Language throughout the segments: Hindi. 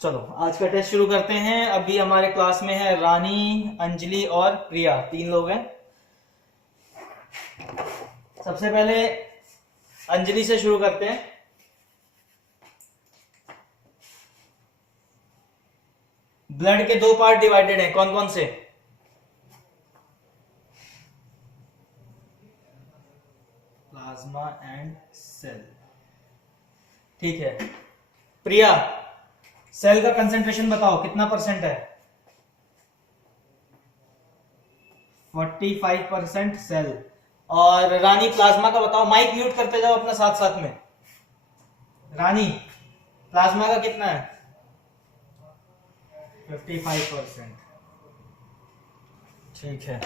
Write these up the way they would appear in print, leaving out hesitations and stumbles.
चलो आज का टेस्ट शुरू करते हैं। अभी हमारे क्लास में है रानी, अंजलि और प्रिया, 3 लोग हैं। सबसे पहले अंजलि से शुरू करते हैं। ब्लड के 2 पार्ट डिवाइडेड हैं, कौन कौन से? Plasma and cell. ठीक है। प्रिया, सेल का कंसेंट्रेशन बताओ कितना परसेंट है? 45% सेल। और रानी, प्लाज्मा का बताओ। माइक म्यूट करते जाओ अपना साथ साथ में। रानी, प्लाज्मा का कितना है? 55%। ठीक है।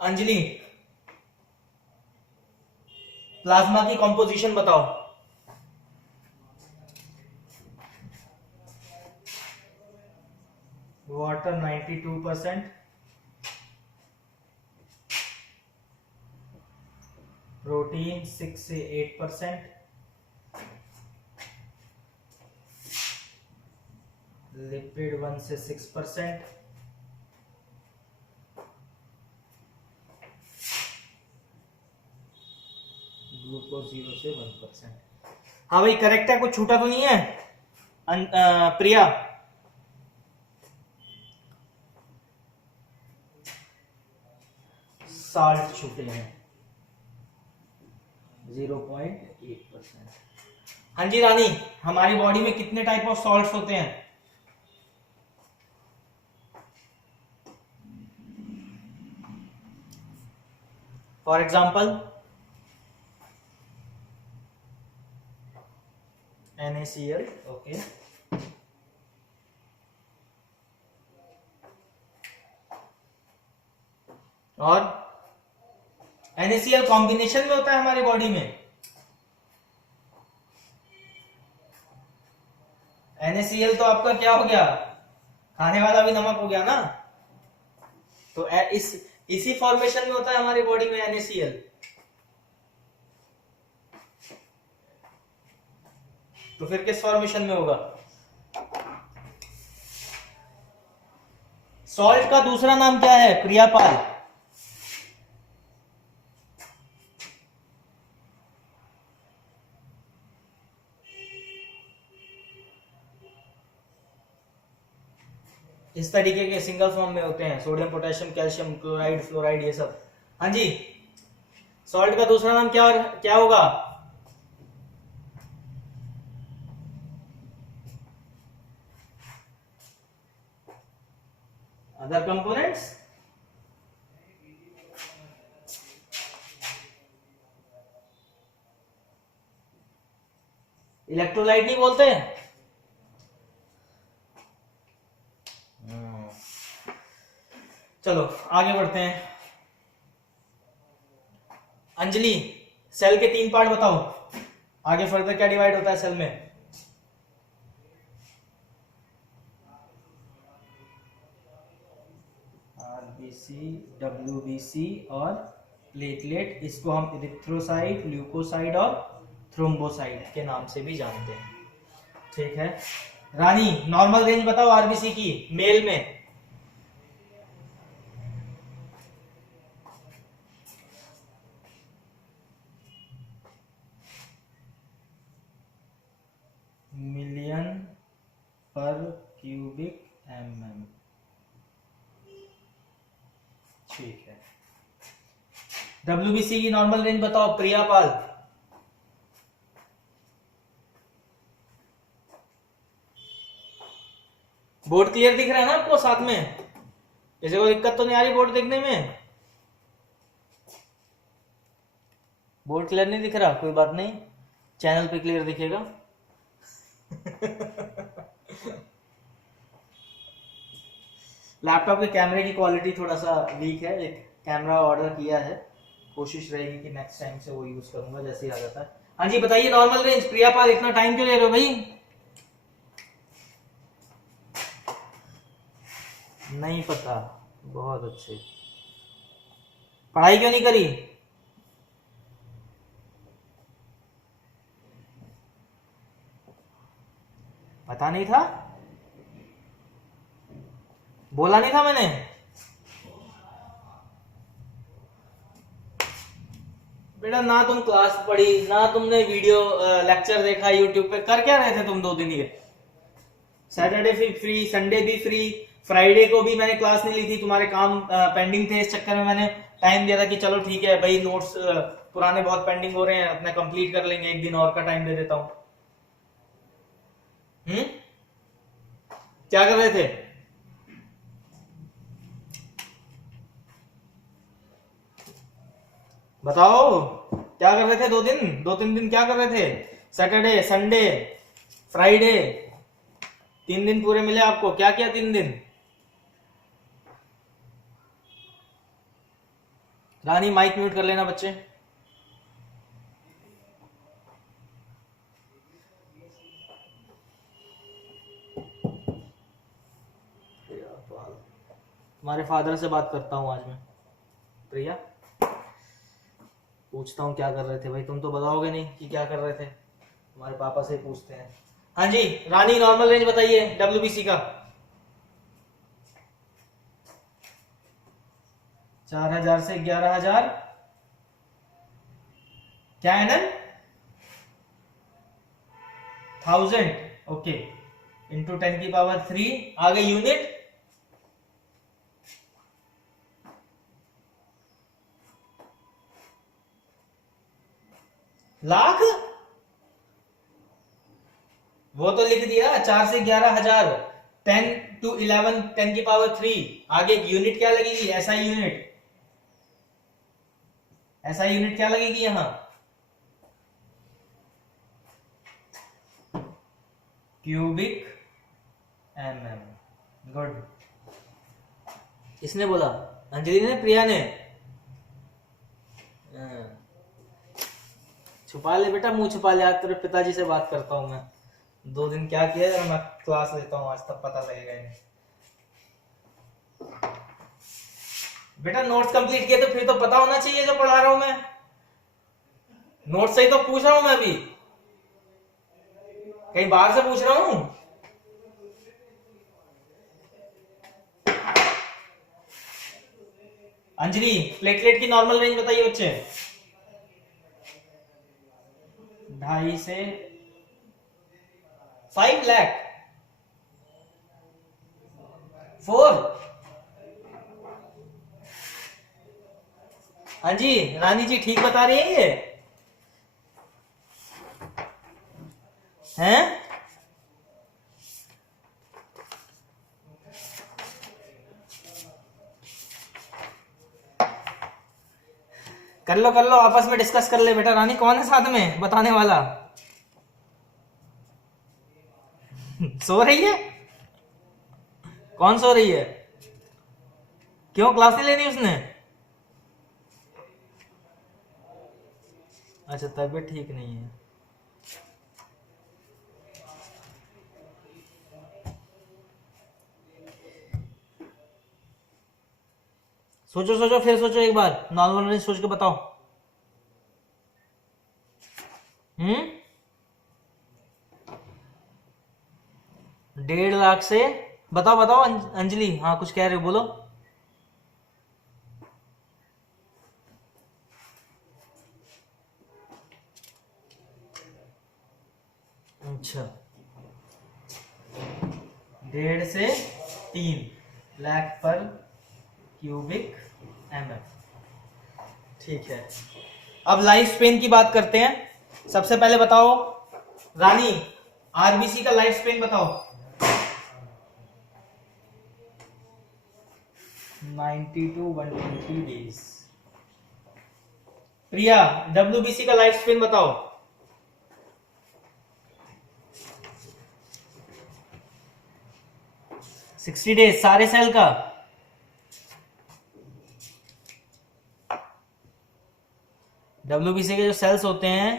अंजलि, प्लाज्मा की कॉम्पोजिशन बताओ। वाटर 92%, प्रोटीन 6 से 8%, लिपिड 1 से 6%, ग्लूकोज 0 से 1%। हाँ भाई, करेक्ट है, कुछ छूटा तो नहीं है? प्रिया, साल्ट छूटे हैं 0.8%। हाँ जी रानी, हमारी बॉडी में कितने टाइप ऑफ सॉल्ट्स होते हैं? For example NaCl, okay. और NaCl कॉम्बिनेशन में होता है हमारी बॉडी में। NaCl तो आपका क्या हो गया? खाने वाला भी नमक हो गया ना। तो इसी फॉर्मेशन में होता है हमारी बॉडी में NaCl। तो फिर किस फॉर्मेशन में होगा? सॉल्ट का दूसरा नाम क्या है प्रियापाल? इस तरीके के सिंगल फॉर्म में होते हैं, sodium, potassium, calcium, chloride, fluoride, ये सब। हाँ जी, सॉल्ट का दूसरा नाम क्या क्या होगा? Other components? इलेक्ट्रोलाइट नहीं बोलते? चलो आगे बढ़ते हैं। अंजलि, सेल के 3 पार्ट बताओ। आगे फर्दर क्या डिवाइड होता है सेल में? आरबीसी, डब्ल्यूबीसी और प्लेटलेट। इसको हम इरिथ्रोसाइट, ल्यूकोसाइट और थ्रोम्बोसाइट के नाम से भी जानते हैं। ठीक है। रानी, नॉर्मल रेंज बताओ आरबीसी की मेल में। मिलियन पर क्यूबिक mm। ठीक है। डब्ल्यूबीसी की नॉर्मल रेंज बताओ प्रियापाल। बोर्ड क्लियर दिख रहा है ना आपको साथ में? किसी को दिक्कत तो नहीं आ रही बोर्ड देखने में? बोर्ड क्लियर नहीं दिख रहा, कोई बात नहीं, चैनल पे क्लियर दिखेगा। लैपटॉप के कैमरे की क्वालिटी थोड़ा सा वीक है, एक कैमरा ऑर्डर किया है, कोशिश रहेगी कि नेक्स्ट टाइम से वो यूज करूंगा जैसे ही आ जाता है। हाँ जी बताइए नॉर्मल रेंज। प्रिया पाल इतना टाइम क्यों ले रहे हो भाई? नहीं पता, बहुत अच्छे। पढ़ाई क्यों नहीं करी? पता नहीं था, बोला नहीं था मैंने? बेटा ना तुम क्लास पढ़ी ना तुमने वीडियो लेक्चर देखा यूट्यूब पे, कर क्या रहे थे तुम 2 दिन ये? सैटरडे फ्री, संडे भी फ्री, फ्राइडे को भी मैंने क्लास नहीं ली थी, तुम्हारे काम पेंडिंग थे, इस चक्कर में मैंने टाइम दिया था कि चलो ठीक है भाई नोट्स पुराने बहुत पेंडिंग हो रहे हैं, अपना कंप्लीट कर लेंगे, एक दिन और का टाइम दे देता हूँ। क्या कर रहे थे? बताओ क्या कर रहे थे? 2 3 दिन क्या कर रहे थे? सैटरडे संडे फ्राइडे 3 दिन पूरे मिले आपको, क्या किया 3 दिन? रानी माइक म्यूट कर लेना बच्चे। तुम्हारे फादर से बात करता हूँ आज मैं। प्रिया पूछता हूँ क्या कर रहे थे भाई, तुम तो बताओगे नहीं कि क्या कर रहे थे, तुम्हारे पापा से ही पूछते हैं। हाँ जी रानी नॉर्मल रेंज बताइए डब्ल्यूबीसी का। 4000 से 11000 क्या है ना? 1000 ओके इंटू 10⁻³ आगे यूनिट लाख। वो तो लिख दिया 4 से 11000 10 to 11 10⁻³ आगे यूनिट क्या लगेगी? SI unit. एसआई यूनिट क्या लगेगी यहां? Cubic mm। गुड। इसने बोला? अंजलि ने? प्रिया ने? छुपा ले बेटा, मुंह छुपा ले, आज तेरे पिताजी से बात करता हूं मैं। 2 दिन क्या किया है, मैं क्लास लेता हूँ आज, तब पता लगेगा इन्हें। बेटा नोट्स कंप्लीट किए तो फिर तो पता होना चाहिए जो पढ़ा रहा हूं मैं। नोट्स से ही तो पूछ रहा हूं मैं अभी, कहीं बाहर से पूछ रहा हूं? अंजलि प्लेटलेट की नॉर्मल रेंज बताइए बच्चे। 2.5 से 5 लाख 4। हाँ जी रानी जी ठीक बता रही है ये हैं? कर लो आपस में डिस्कस कर ले बेटा। रानी कौन है साथ में बताने वाला? सो रही है? कौन सो रही है? क्यों क्लास नहीं लेनी उसने? अच्छा तबीयत ठीक नहीं है। सोचो फिर सोचो एक बार, नॉर्मल रेंज सोच के बताओ। 1.5 लाख से बताओ अंजलि। हाँ कुछ कह रहे हो, बोलो। अच्छा 1.5 से 3 लाख पर क्यूबिक mm। ठीक है, अब लाइफ स्पेन की बात करते हैं। सबसे पहले बताओ रानी, आरबीसी का लाइफ स्पेन बताओ। 90 to 120 डेज। प्रिया डब्ल्यूबीसी का लाइफ स्पेन बताओ। 60 डेज सारे सेल का। डब्ल्यूबीसी के जो सेल्स होते हैं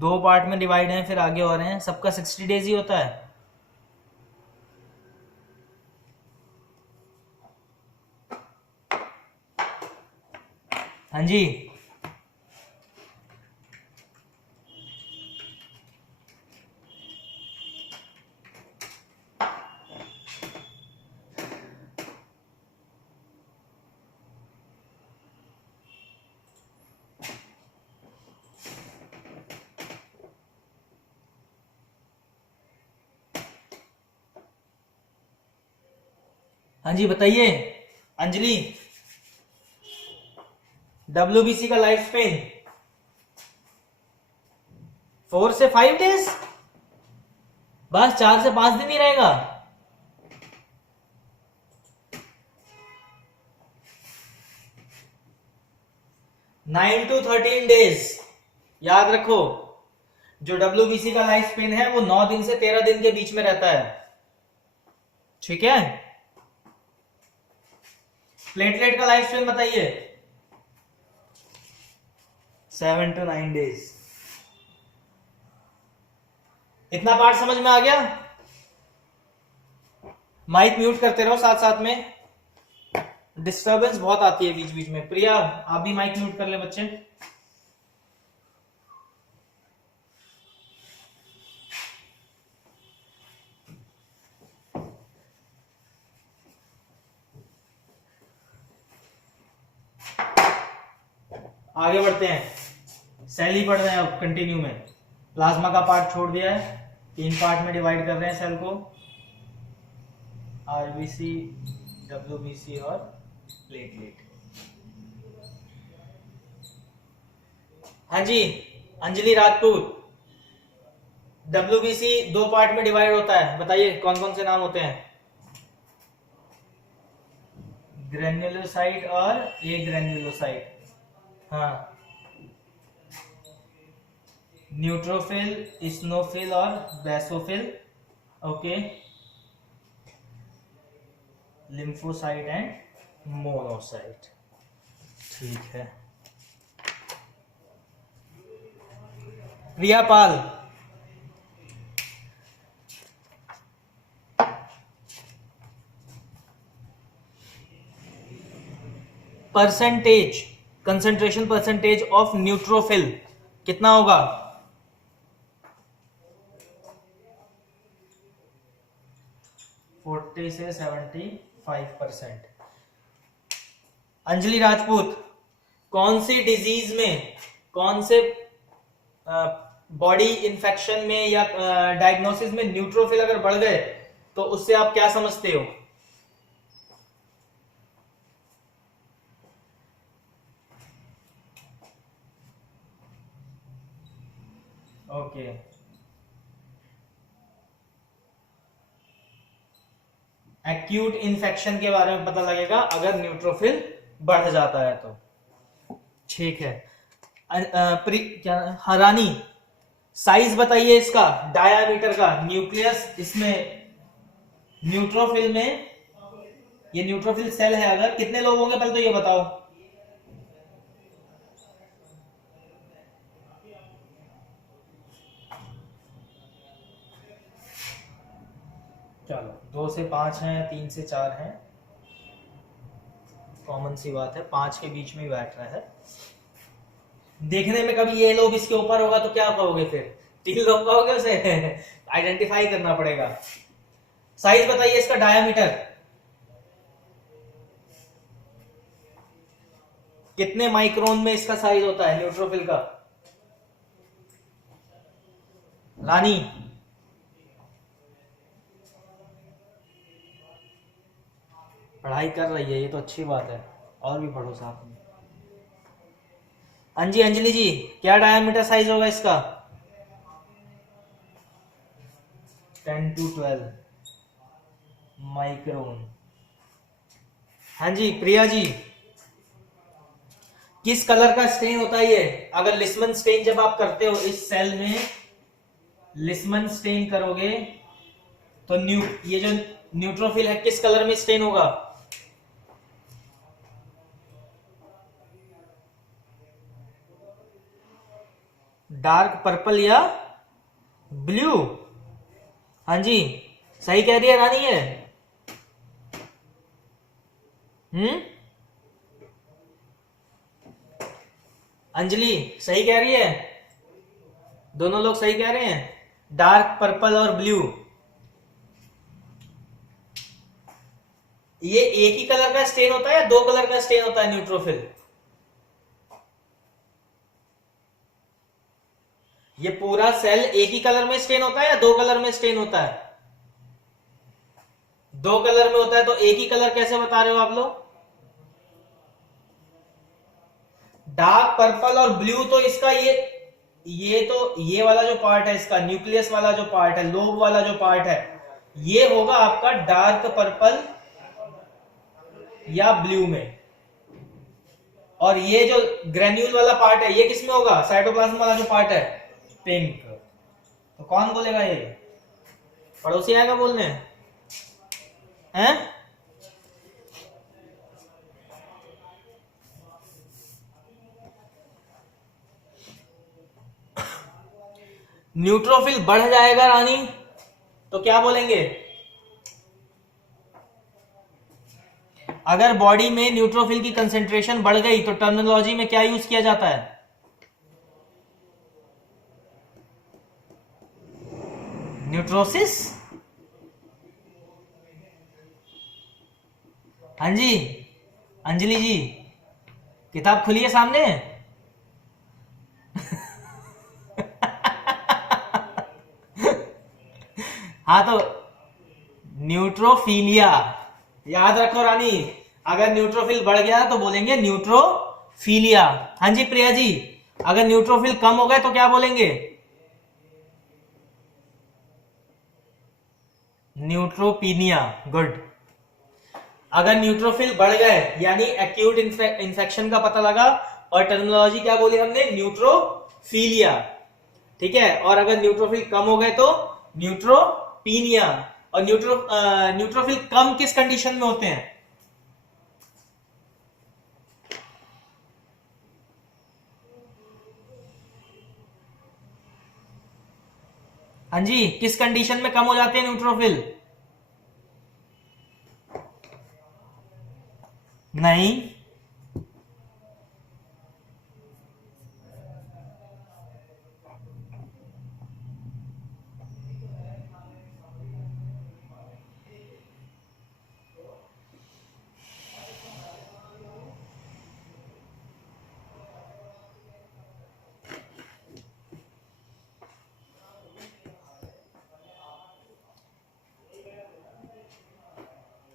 2 पार्ट में डिवाइड हैं, फिर आगे और हैं, सबका 60 डेज ही होता है। हाँ जी, हाँ जी बताइए अंजलि। डब्ल्यूबीसी का लाइफ स्पेन 4 से 5 डेज, बस 4 से 5 दिन ही रहेगा। नाइन टू 13 डेज, याद रखो। जो डब्ल्यूबीसी का लाइफ स्पेन है वो 9 दिन से 13 दिन के बीच में रहता है, ठीक है। प्लेटलेट का लाइफ स्पेन बताइए। 7 to 9 डेज। इतना पार्ट समझ में आ गया? माइक म्यूट करते रहो साथ साथ में, डिस्टरबेंस बहुत आती है बीच बीच में। प्रिया आप भी माइक म्यूट कर ले बच्चे। आगे बढ़ते हैं, सेल ही पढ़ रहे हैं अब कंटिन्यू में। प्लाज्मा का पार्ट छोड़ दिया है, 3 पार्ट में डिवाइड कर रहे हैं सेल को, आरबीसी, डब्ल्यूबीसी और प्लेटलेट। हाँ जी अंजलि राजपूत, डब्ल्यूबीसी 2 पार्ट में डिवाइड होता है, बताइए कौन कौन से नाम होते हैं। ग्रेन्युलोसाइट और ए ग्रेन्युलोसाइट। हाँ, न्यूट्रोफिल, इस्नोफिल और basophil. Okay, lymphocyte and monocyte, ठीक है। Priya Pal, percentage, concentration percentage of neutrophil कितना होगा? 40 से 75%। अंजलि राजपूत, कौन सी डिजीज में, कौन से बॉडी इंफेक्शन में या डायग्नोसिस में न्यूट्रोफिल अगर बढ़ गए तो उससे आप क्या समझते हो? ओके, एक्यूट इन्फेक्शन के बारे में पता लगेगा अगर न्यूट्रोफिल बढ़ जाता है तो, ठीक है। क्या हरानी, साइज बताइए इसका, डायामीटर का, न्यूक्लियस इसमें न्यूट्रोफिल में, ये न्यूट्रोफिल सेल है अगर, कितने लोग होंगे पहले तो ये बताओ। चलो 2 से 5 हैं, 3 से 4 हैं, कॉमन सी बात है, 5 के बीच में ही बैठ रहा है। देखने में कभी ये लोग इसके ऊपर होगा तो क्या कहोगे फिर? 3 लोग कहोगे उसे? आइडेंटिफाई करना पड़ेगा। साइज बताइए इसका, डायामीटर कितने माइक्रोन में इसका साइज होता है न्यूट्रोफिल का? रानी, पढ़ाई कर रही है ये तो अच्छी बात है, और भी पढ़ो साथ में। अंजलि जी, क्या डायामीटर साइज होगा इसका? 10 to 12 माइक्रोन। हाँ जी प्रिया जी, किस कलर का स्टेन होता है ये? अगर लिस्मन स्टेन जब आप करते हो इस सेल में, लिस्मन स्टेन करोगे तो ये जो न्यूट्रोफिल है किस कलर में स्टेन होगा? डार्क पर्पल या ब्लू। हाँ जी, सही कह रही है रानी है। अंजलि सही कह रही है, दोनों लोग सही कह रहे हैं, डार्क पर्पल और ब्लू। ये एक ही कलर का स्टेन होता है या दो कलर का स्टेन होता है न्यूट्रोफिल? ये पूरा सेल एक ही कलर में स्टेन होता है या दो कलर में स्टेन होता है? दो कलर में होता है, तो एक ही कलर कैसे बता रहे हो आप लोग? डार्क पर्पल और ब्लू, तो इसका ये तो ये वाला जो पार्ट है इसका, न्यूक्लियस वाला जो पार्ट है, लोब वाला जो पार्ट है, ये होगा आपका डार्क पर्पल या ब्लू में। और ये जो ग्रेन्यूल वाला पार्ट है ये किसमें होगा? साइटोप्लाज्म वाला जो पार्ट है, पिंक। तो कौन बोलेगा? ये पड़ोसी आएगा बोलने हैं? न्यूट्रोफिल बढ़ जाएगा रानी, तो क्या बोलेंगे? अगर बॉडी में न्यूट्रोफिल की कंसेंट्रेशन बढ़ गई तो टर्मिनोलॉजी में क्या यूज किया जाता है? न्यूट्रोसिस। हाँ जी, अंजलि जी किताब खुली है सामने। हाँ तो न्यूट्रोफिलिया याद रखो रानी, अगर न्यूट्रोफिल बढ़ गया तो बोलेंगे न्यूट्रोफिलिया। हाँ जी प्रिया जी, अगर न्यूट्रोफिल कम हो गए तो क्या बोलेंगे? न्यूट्रोपीनिया। गुड। अगर न्यूट्रोफिल बढ़ गए यानी एक्यूट इंफेक्शन का पता लगा, और टर्मिनोलॉजी क्या बोली हमने? न्यूट्रोफिलिया। ठीक है, और अगर न्यूट्रोफिल कम हो गए तो न्यूट्रोपीनिया। और न्यूट्रोफिल कम किस कंडीशन में होते हैं? हाँ जी, किस कंडीशन में कम हो जाते हैं न्यूट्रोफिल? नहीं,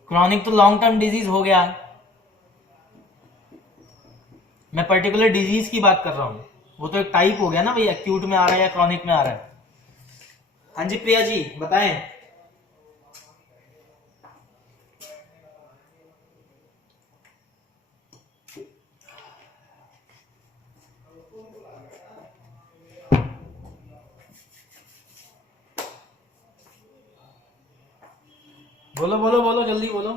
क्रॉनिक तो लॉन्ग टर्म डिजीज हो गया, मैं पर्टिकुलर डिजीज की बात कर रहा हूं। वो तो एक टाइप हो गया ना भाई, एक्यूट में आ रहा है या क्रॉनिक में आ रहा है। हाँ जी प्रिया जी बताएं। बोलो बोलो बोलो, जल्दी बोलो।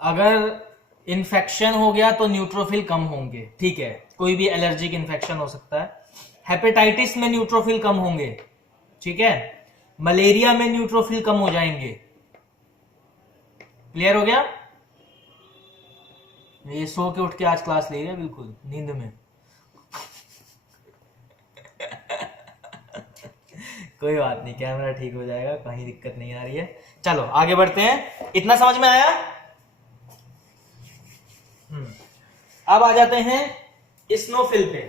अगर इन्फेक्शन हो गया तो न्यूट्रोफिल कम होंगे, ठीक है, कोई भी एलर्जिक इन्फेक्शन हो सकता है। हेपेटाइटिस में न्यूट्रोफिल कम होंगे, ठीक है। मलेरिया में न्यूट्रोफिल कम हो जाएंगे। क्लियर हो गया? ये सो के उठ के आज क्लास ले रहे हैं बिल्कुल नींद में। कोई बात नहीं, कैमरा ठीक हो जाएगा, कहीं दिक्कत नहीं आ रही है। चलो आगे बढ़ते हैं, इतना समझ में आया? अब आ जाते हैं स्नोफिल पे।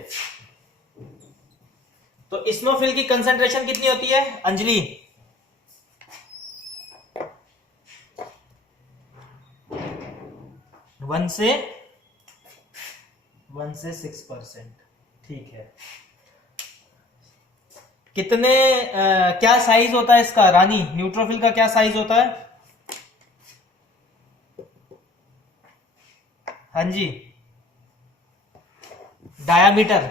तो स्नोफिल की कंसेंट्रेशन कितनी होती है अंजलि? 1 से 6%, ठीक है। कितने क्या साइज होता है इसका रानी? न्यूट्रोफिल का क्या साइज होता है? हाँ जी, डायामीटर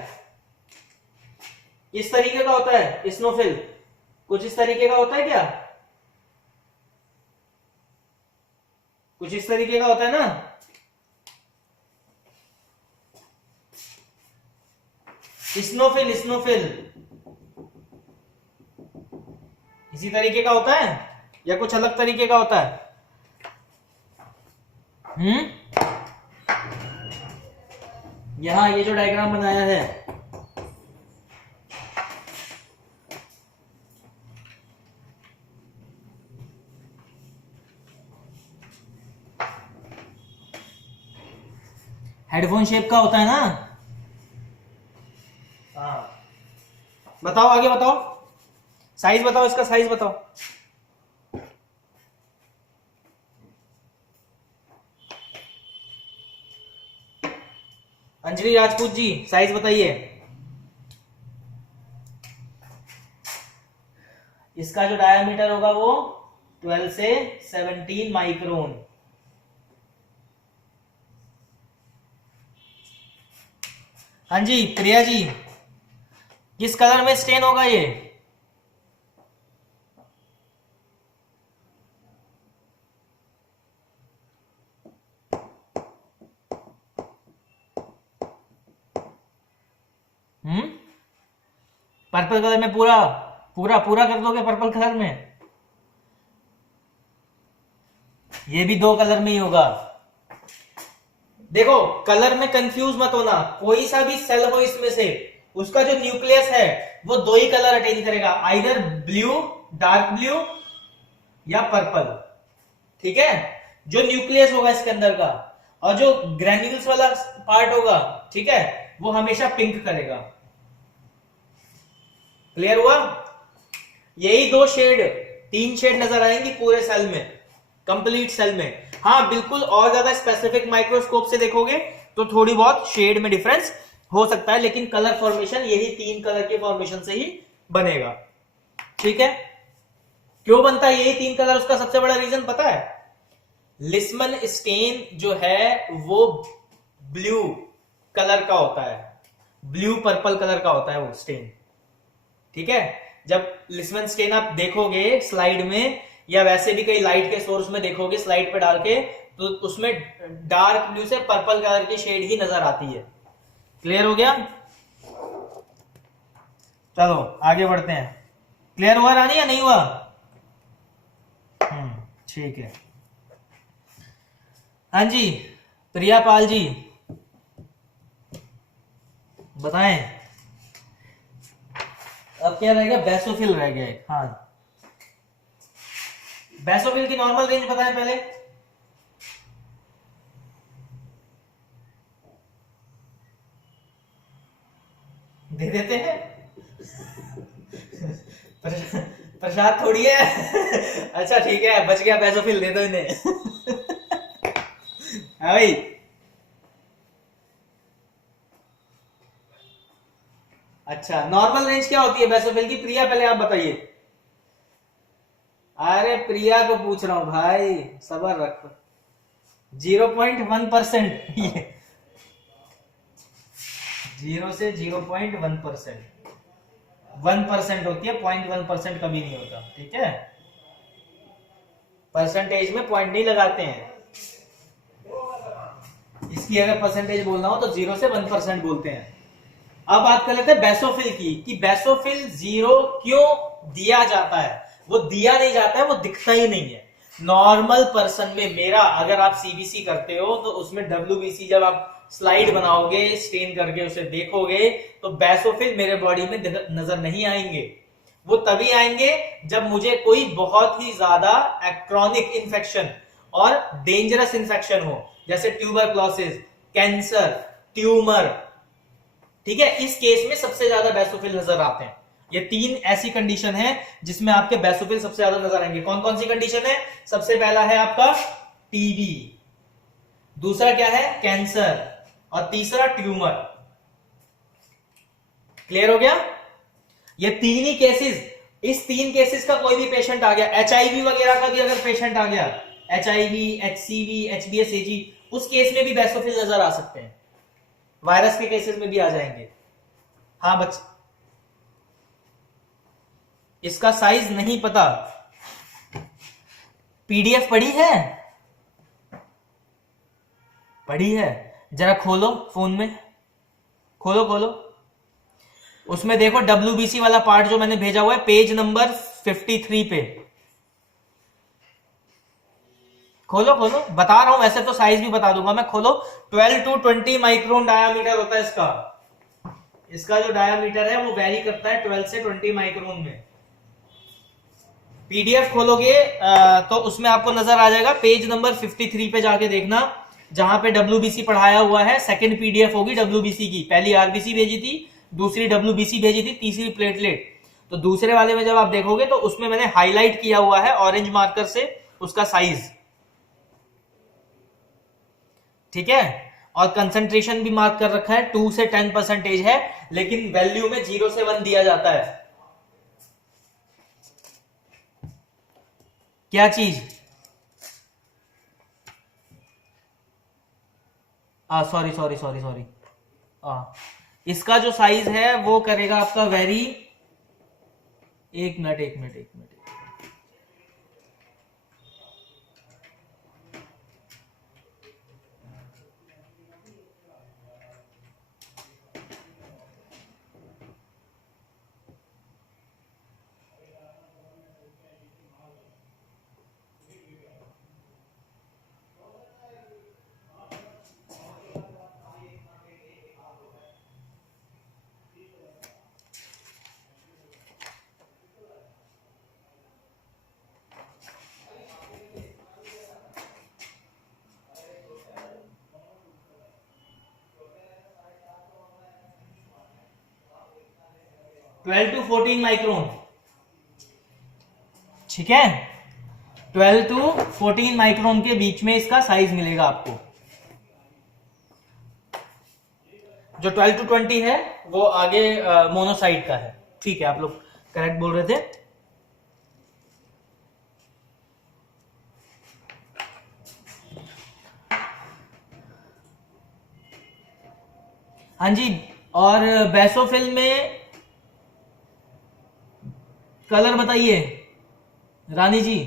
इस तरीके का होता है स्नोफिल, कुछ इस तरीके का होता है क्या? कुछ इस तरीके का होता है ना, स्नोफिल, स्नोफिल इसी तरीके का होता है या कुछ अलग तरीके का होता है? यहां ये जो डायग्राम बनाया है, हेडफोन शेप का होता है ना? हाँ, बताओ आगे बताओ, साइज बताओ, इसका साइज बताओ। अंजलि राजपूत जी, साइज बताइए। इसका जो डायमीटर होगा वो 12 से 17 माइक्रोन। हाँ जी प्रिया जी, किस कलर में स्टेन होगा ये? पर्पल कलर में पूरा पूरा पूरा कर दोगे पर्पल कलर में? ये भी 2 कलर में ही होगा। देखो कलर में कंफ्यूज मत होना, कोई सा भी सेल हो इसमें से, उसका जो न्यूक्लियस है वो 2 ही कलर अटेन करेगा, आइदर ब्लू, डार्क ब्लू या पर्पल। ठीक है, जो न्यूक्लियस होगा इसके अंदर का, और जो ग्रेन्यूल्स वाला पार्ट होगा, ठीक है, वो हमेशा पिंक करेगा। क्लियर हुआ? यही 2 शेड, 3 शेड नजर आएंगी पूरे सेल में, कंप्लीट सेल में। हाँ बिल्कुल, और ज्यादा स्पेसिफिक माइक्रोस्कोप से देखोगे तो थोड़ी बहुत शेड में डिफरेंस हो सकता है, लेकिन कलर फॉर्मेशन यही 3 कलर के फॉर्मेशन से ही बनेगा। ठीक है, क्यों बनता है यही 3 कलर? उसका सबसे बड़ा रीजन पता है, लिस्मन स्टेन जो है वो ब्लू कलर का होता है, ब्लू पर्पल कलर का होता है वो स्टेन। ठीक है, जब लिस्मन स्टेन आप देखोगे स्लाइड में, या वैसे भी कई लाइट के सोर्स में देखोगे स्लाइड पे डाल के, तो उसमें डार्क ब्लू से पर्पल कलर की शेड ही नजर आती है। क्लियर हो गया? चलो आगे बढ़ते हैं। क्लियर हुआ रानी या नहीं हुआ? ठीक है। हाँ जी प्रिया पाल जी बताएं। अब क्या रह गया? बेसोफिल रह गया। हाँ, बेसोफिल की नॉर्मल रेंज बताएं पहले। दे देते हैं प्रसाद थोड़ी है अच्छा ठीक है, बच गया बेसोफिल, दे दो इन्हें हाँ भाई। अच्छा नॉर्मल रेंज क्या होती है बेसोफिल की? प्रिया पहले आप बताइए। अरे प्रिया को पूछ रहा हूं भाई, सबर रखो। 0.1%, 0 से 0.1%, 1% होती है, 0.1% कभी नहीं होता। ठीक है, परसेंटेज में पॉइंट नहीं लगाते हैं, इसकी अगर परसेंटेज बोलना हो तो 0 से 1% बोलते हैं। अब बात कर लेते हैं बेसोफिल की, कि बेसोफिल 0 क्यों दिया जाता है? वो दिया नहीं जाता है, वो दिखता ही नहीं है। नॉर्मल पर्सन में, मेरा अगर आप सीबीसी करते हो तो उसमें डब्ल्यूबीसी जब आप स्लाइड बनाओगे स्टेन करके उसे देखोगे, तो बेसोफिल मेरे बॉडी में नजर नहीं आएंगे। वो तभी आएंगे जब मुझे कोई बहुत ही ज्यादा क्रॉनिक इंफेक्शन और डेंजरस इंफेक्शन हो, जैसे ट्यूबरक्लोसिस, कैंसर, ट्यूमर। ठीक है, इस केस में सबसे ज्यादा बेसोफिल नजर आते हैं। ये 3 ऐसी कंडीशन है जिसमें आपके बेसोफिल सबसे ज्यादा नजर आएंगे। कौन कौन सी कंडीशन है? सबसे पहला है आपका टीबी, दूसरा क्या है? कैंसर, और तीसरा ट्यूमर। क्लियर हो गया? ये 3 ही केसेस, इस 3 केसेस का कोई भी पेशेंट आ गया, एचआईवी वगैरह का भी अगर पेशेंट आ गया, एचआईवी, एचसीवी, एचबीएसएजी, उस केस में भी बेसोफिल नजर आ सकते हैं। वायरस के केसेस में भी आ जाएंगे। हाँ बच्चे, इसका साइज नहीं पता, पीडीएफ पढ़ी है? पढ़ी है? जरा खोलो फोन में, खोलो खोलो, उसमें देखो WBC वाला पार्ट जो मैंने भेजा हुआ है पेज नंबर 53 पे, खोलो खोलो, बता रहा हूं, वैसे तो साइज भी बता दूंगा मैं, खोलो। 12 to 20 माइक्रोन डायामीटर होता है इसका। इसका जो डायामीटर है वो वेरी करता है 12 से 20 माइक्रोन में। पीडीएफ खोलोगे तो उसमें आपको नजर आ जाएगा, पेज नंबर 53 पे जाके देखना, जहां पे WBC पढ़ाया हुआ है। सेकंड पीडीएफ होगी WBC की, पहली RBC भेजी थी, दूसरी WBC भेजी थी, तीसरी प्लेटलेट। तो दूसरे वाले में जब आप देखोगे तो उसमें मैंने हाईलाइट किया हुआ है ऑरेंज मार्कर से उसका साइज, ठीक है, और कंसंट्रेशन भी मार्क कर रखा है, 2 से 10% है, लेकिन वैल्यू में 0 से 1 दिया जाता है। क्या चीज? सॉरी सॉरी सॉरी सॉरी, इसका जो साइज है वो करेगा आपका वेरी, एक मिनट एक मिनट एक मिनट, 12 to 14 माइक्रोन, ठीक है, 12 to 14 माइक्रोन के बीच में इसका साइज मिलेगा आपको। जो 12 to 20 है वो आगे मोनोसाइट का है, ठीक है, आप लोग करेक्ट बोल रहे थे। हाँ जी, और बेसोफिल में कलर बताइए रानी जी।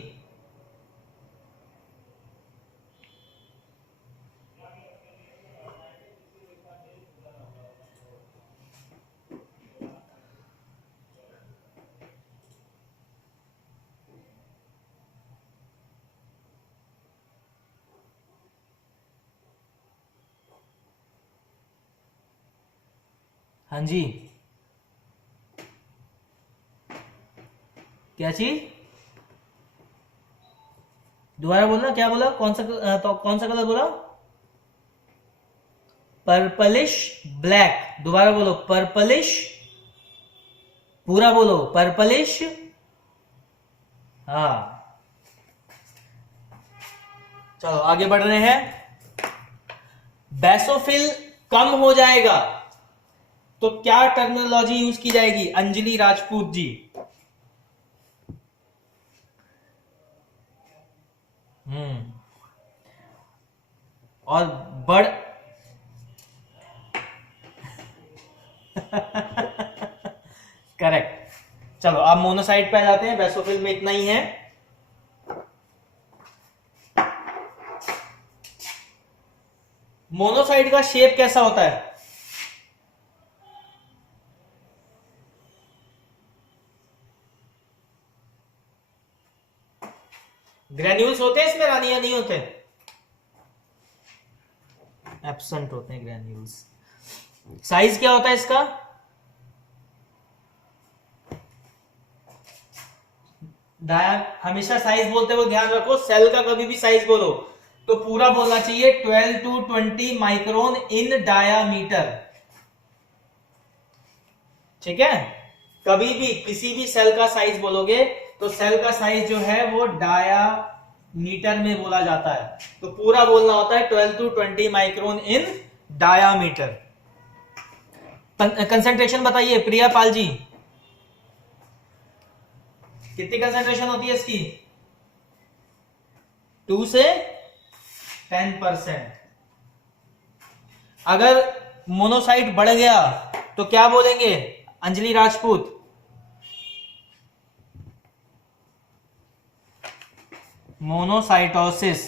हाँ जी, क्या चीज? दोबारा बोलना, क्या बोला, कौन सा तो कौन सा कलर बोला? पर्पलिश ब्लैक, दोबारा बोलो, पर्पलिश, पूरा बोलो, पर्पलिश, हाँ। चलो आगे बढ़ रहे हैं। बेसोफिल कम हो जाएगा तो क्या टर्मिनोलॉजी यूज की जाएगी अंजलि राजपूत जी? और बढ़ करेक्ट। चलो अब मोनोसाइट पे आ जाते हैं, बेसोफिल में इतना ही है। मोनोसाइट का शेप कैसा होता है? ग्रेन्यूल्स होते हैं इसमें रानी या नहीं होते? एब्सेंट होते हैं ग्रेन्यूल्स। साइज क्या होता है इसका? हमेशा साइज बोलते हुए ध्यान रखो, सेल का कभी भी साइज बोलो तो पूरा बोलना चाहिए 12 to 20 माइक्रोन इन डायामीटर, ठीक है। कभी भी किसी भी सेल का साइज बोलोगे तो सेल का साइज जो है वो डायामीटर में बोला जाता है, तो पूरा बोलना होता है 12 to 20 micron in diameter. Concentration बताइए प्रिया पाल जी, कितनी कंसंट्रेशन होती है इसकी? 2 से 10%। अगर मोनोसाइट बढ़ गया तो क्या बोलेंगे अंजलि राजपूत? मोनोसाइटोसिस।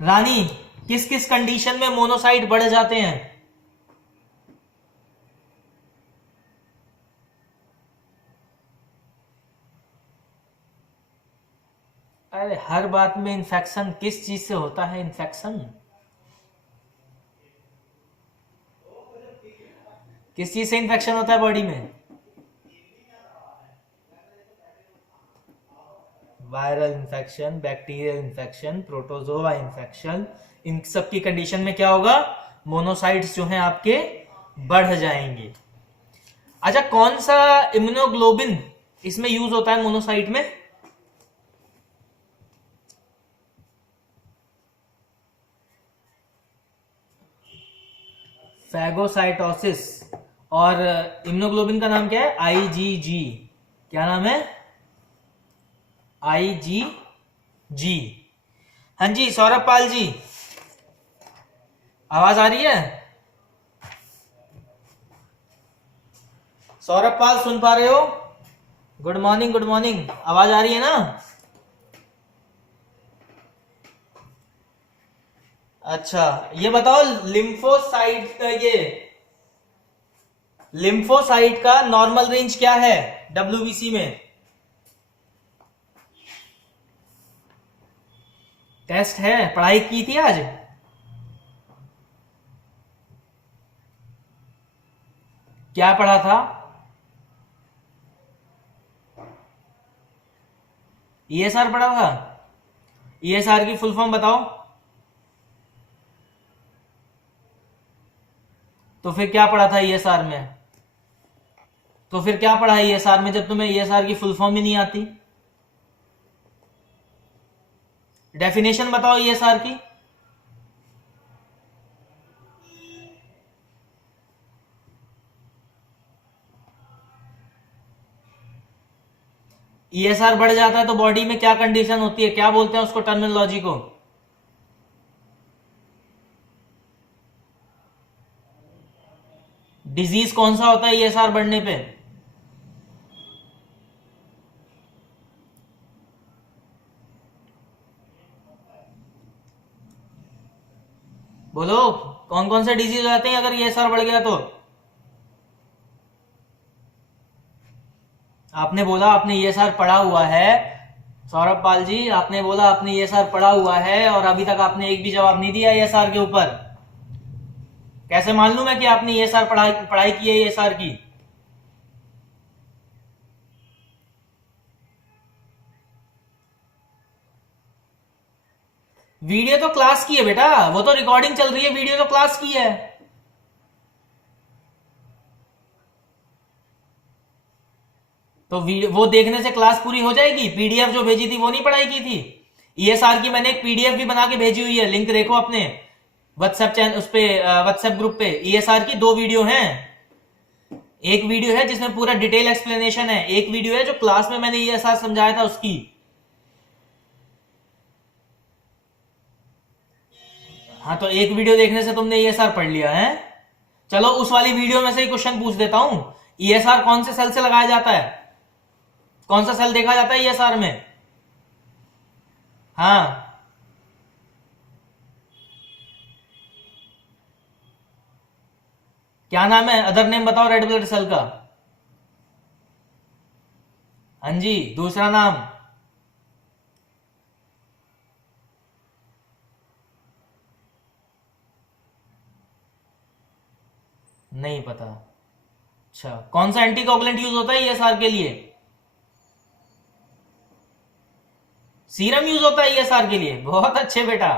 रानी किस किस कंडीशन में मोनोसाइट बढ़ जाते हैं? अरे हर बात में इन्फेक्शन, किस चीज से होता है इन्फेक्शन? किस चीज से इन्फेक्शन होता है बॉडी में? Viral infection, bacterial infection, protozoa infection, इन सब की कंडीशन में क्या होगा? मोनोसाइट्स जो हैं आपके बढ़ जाएंगे। अच्छा, कौन सा इम्यूनोग्लोबिन इसमें यूज होता है मोनोसाइट में? फैगोसाइटोसिस। और इम्यूनोग्लोबिन का नाम क्या है? आईजीजी। क्या नाम है? आईजीजी। हाँ जी सौरभ पाल जी, आवाज आ रही है? सौरभ पाल सुन पा रहे हो? Good morning, good morning. आवाज आ रही है ना? अच्छा, ये बताओ लिम्फोसाइट, ये लिम्फोसाइट का नॉर्मल रेंज क्या है डब्ल्यूबीसी में? टेस्ट है? पढ़ाई की थी आज? क्या पढ़ा था? ईएसआर पढ़ा था? ईएसआर की फुल फॉर्म बताओ। तो फिर क्या पढ़ा था ईएसआर में? तो फिर क्या पढ़ा है ईएसआर में जब तुम्हें ईएसआर की फुल फॉर्म ही नहीं आती? डेफिनेशन बताओ ईएसआर की। ईएसआर बढ़ जाता है तो बॉडी में क्या कंडीशन होती है? क्या बोलते हैं उसको, टर्मिनोलॉजी को? डिजीज कौन सा होता है ईएसआर बढ़ने पे? बोलो, कौन कौन से डिजीज हो जाते हैं अगर ईएसआर बढ़ गया तो? आपने बोला आपने ईएसआर पढ़ा हुआ है। सौरभ पाल जी, आपने बोला आपने ईएसआर पढ़ा हुआ है और अभी तक आपने एक भी जवाब नहीं दिया ईएसआर के ऊपर। कैसे मान लूं मैं कि आपने ईएसआर पढ़ाई की है ईएसआर की? वीडियो तो क्लास की है बेटा, वो तो रिकॉर्डिंग चल रही है, वीडियो तो क्लास की है। तो वो देखने से क्लास पूरी हो जाएगी? पीडीएफ जो भेजी थी वो नहीं पढ़ाई की थी? ईएसआर की मैंने एक पीडीएफ भी बना के भेजी हुई है, लिंक देखो अपने व्हाट्सएप चैनल, उस पे व्हाट्सएप ग्रुप पे। ईएसआर की 2 वीडियो हैं। एक वीडियो है जिसमें पूरा डिटेल एक्सप्लेनेशन है, एक वीडियो है जो क्लास में मैंने ईएसआर समझाया था उसकी। हाँ, तो एक वीडियो देखने से तुमने ईएसआर पढ़ लिया है? चलो उस वाली वीडियो में से ही क्वेश्चन पूछ देता हूं। ईएसआर कौन से सेल से लगाया जाता है? कौन सा सेल देखा जाता है ईएसआर में? हाँ, क्या नाम है? अदर नेम बताओ रेड ब्लड सेल का। हाँ जी, दूसरा नाम? नहीं पता? अच्छा, कौन सा एंटीकोगुलेंट यूज होता है ईएसआर के लिए? सीरम यूज होता है ईएसआर के लिए? बहुत अच्छे बेटा।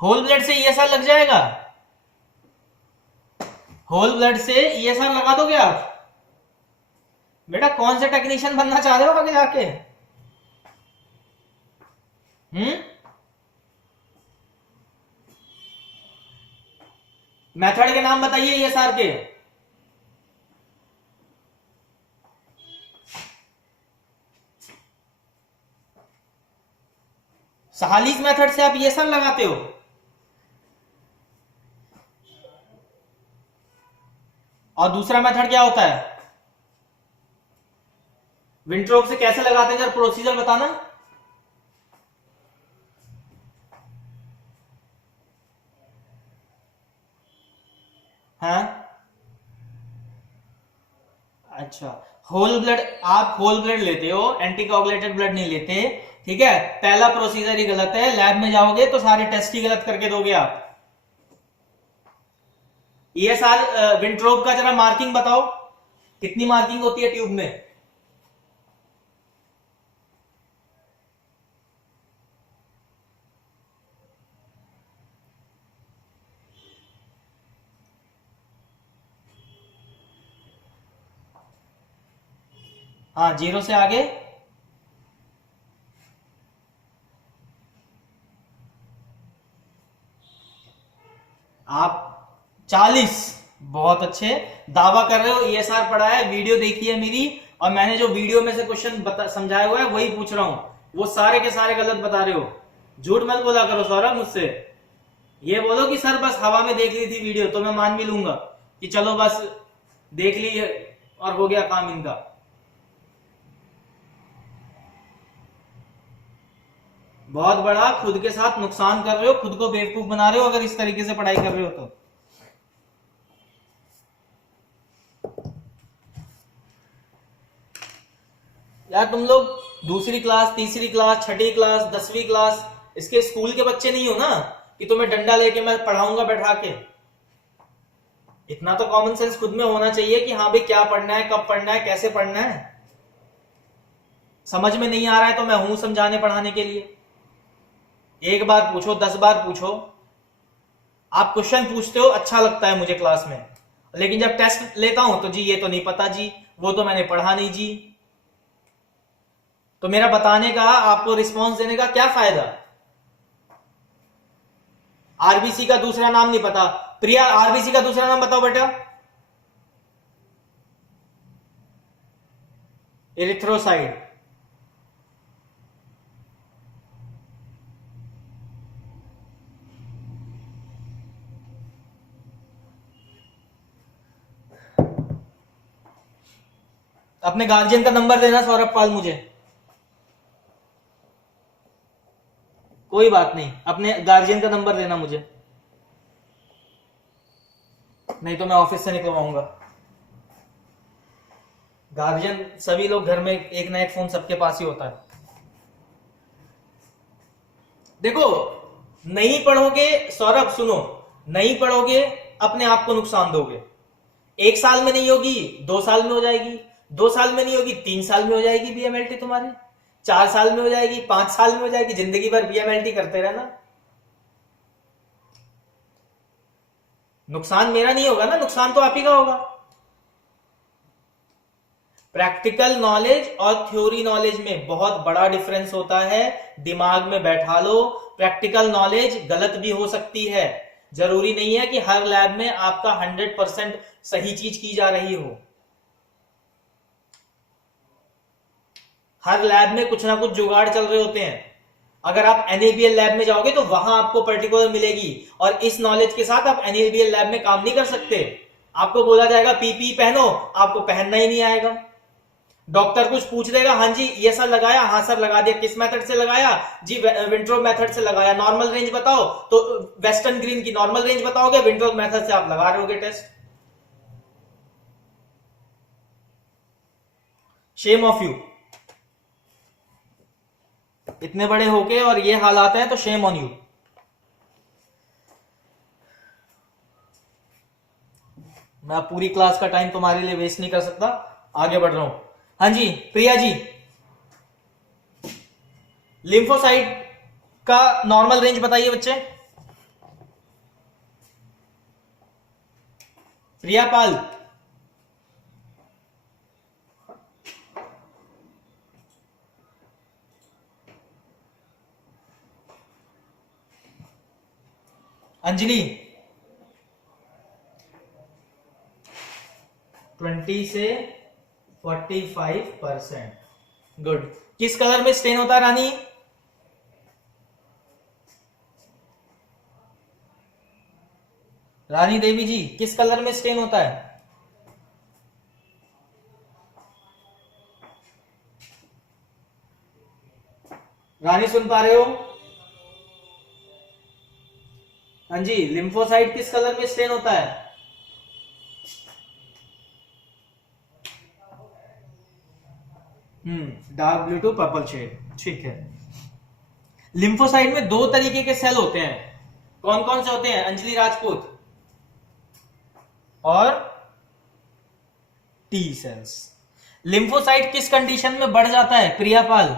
होल ब्लड से ईएसआर लग जाएगा? होल ब्लड से ईएसआर लगा दोगे आप? बेटा कौन से टेक्नीशियन बनना चाह रहे हो आगे जाके? मेथड के नाम बताइए ईएसआर के। सहालीज मेथड से आप ईएसआर लगाते हो? और दूसरा मेथड क्या होता है? विंट्रोप से कैसे लगाते हैं, जरा प्रोसीजर बताना। अच्छा, होल ब्लड, आप होल ब्लड लेते हो, एंटीकोगुलेटेड ब्लड नहीं लेते, ठीक है। पहला प्रोसीजर ही गलत है, लैब में जाओगे तो सारे टेस्ट ही गलत करके दोगे आप। ईएसआर विंट्रोप का जरा मार्किंग बताओ, कितनी मार्किंग होती है ट्यूब में? हाँ, 0 से आगे आप 40। बहुत अच्छे, दावा कर रहे हो, ईएसआर पढ़ा है, वीडियो देखी है मेरी, और मैंने जो वीडियो में से क्वेश्चन समझाया हुआ है वही पूछ रहा हूं, वो सारे के सारे गलत बता रहे हो। झूठ मत बोला करो सौरभ मुझसे। ये बोलो कि सर बस हवा में देख ली थी वीडियो तो मैं मान भी लूंगा कि चलो बस देख ली और हो गया काम इनका। बहुत बड़ा खुद के साथ नुकसान कर रहे हो, खुद को बेवकूफ बना रहे हो अगर इस तरीके से पढ़ाई कर रहे हो तो। यार तुम लोग दूसरी क्लास, तीसरी क्लास, छठी क्लास, 10वीं क्लास, इसके स्कूल के बच्चे नहीं हो ना कि तुम्हें डंडा लेके मैं पढ़ाऊंगा बैठा के। इतना तो कॉमन सेंस खुद में होना चाहिए कि हाँ भाई क्या पढ़ना है, कब पढ़ना है, कैसे पढ़ना है। समझ में नहीं आ रहा है तो मैं हूं समझाने पढ़ाने के लिए। एक बार पूछो, 10 बार पूछो। आप क्वेश्चन पूछते हो अच्छा लगता है मुझे क्लास में, लेकिन जब टेस्ट लेता हूं तो जी ये तो नहीं पता जी, वो तो मैंने पढ़ा नहीं जी। तो मेरा बताने का, आपको रिस्पॉन्स देने का क्या फायदा? आरबीसी का दूसरा नाम नहीं पता? प्रिया, आरबीसी का दूसरा नाम बताओ बेटा। एरिथ्रोसाइड। अपने गार्जियन का नंबर देना सौरभ पाल मुझे। कोई बात नहीं, अपने गार्जियन का नंबर देना मुझे, नहीं तो मैं ऑफिस से निकलवाऊंगा। गार्जियन सभी लोग घर में एक ना एक फोन सबके पास ही होता है। देखो, नहीं पढ़ोगे सौरभ, सुनो, नहीं पढ़ोगे अपने आप को नुकसान दोगे। 1 साल में नहीं होगी, 2 साल में हो जाएगी, 2 साल में नहीं होगी, 3 साल में हो जाएगी बीएमएलटी तुम्हारी, 4 साल में हो जाएगी, 5 साल में हो जाएगी, जिंदगी भर बीएमएलटी करते रहना। नुकसान मेरा नहीं होगा ना, नुकसान तो आप ही का होगा। प्रैक्टिकल नॉलेज और थ्योरी नॉलेज में बहुत बड़ा डिफरेंस होता है, दिमाग में बैठा लो। प्रैक्टिकल नॉलेज गलत भी हो सकती है, जरूरी नहीं है कि हर लैब में आपका 100% सही चीज की जा रही हो। हर लैब में कुछ ना कुछ जुगाड़ चल रहे होते हैं। अगर आप एनएबीएल लैब में जाओगे तो वहां आपको पर्टिकुलर मिलेगी, और इस नॉलेज के साथ आप एनएबीएल लैब में काम नहीं कर सकते। आपको बोला जाएगा पीपी पहनो, आपको पहनना ही नहीं आएगा। डॉक्टर कुछ पूछ देगा, हाँ जी ये सर लगाया, हाँ सर लगा दिया, किस मेथड से लगाया जी, विंट्रोप मेथड से लगाया, नॉर्मल रेंज बताओ, तो वेस्टर्न ग्रीन की नॉर्मल रेंज बताओगे, विंट्रोप मेथड से आप लगा रहे होगे टेस्ट। शेम ऑफ यू, इतने बड़े होके और ये हालात हैं तो शेम ऑन यू। मैं पूरी क्लास का टाइम तुम्हारे लिए वेस्ट नहीं कर सकता, आगे बढ़ रहा हूं। हाँ जी प्रिया जी, लिम्फोसाइट का नॉर्मल रेंज बताइए बच्चे। प्रिया पाल, अंजलि, 20 से 45%। गुड। किस कलर में स्टेन होता है रानी? रानी देवी जी, किस कलर में स्टेन होता है? रानी सुन पा रहे हो? हाँ जी, लिम्फोसाइट किस कलर में स्टेन होता है? Dark blue to purple shade, ठीक है। लिम्फोसाइट में दो तरीके के सेल होते हैं, कौन कौन से होते हैं अंजलि राजपूत? और टी सेल्स। लिम्फोसाइट किस कंडीशन में बढ़ जाता है प्रियापाल?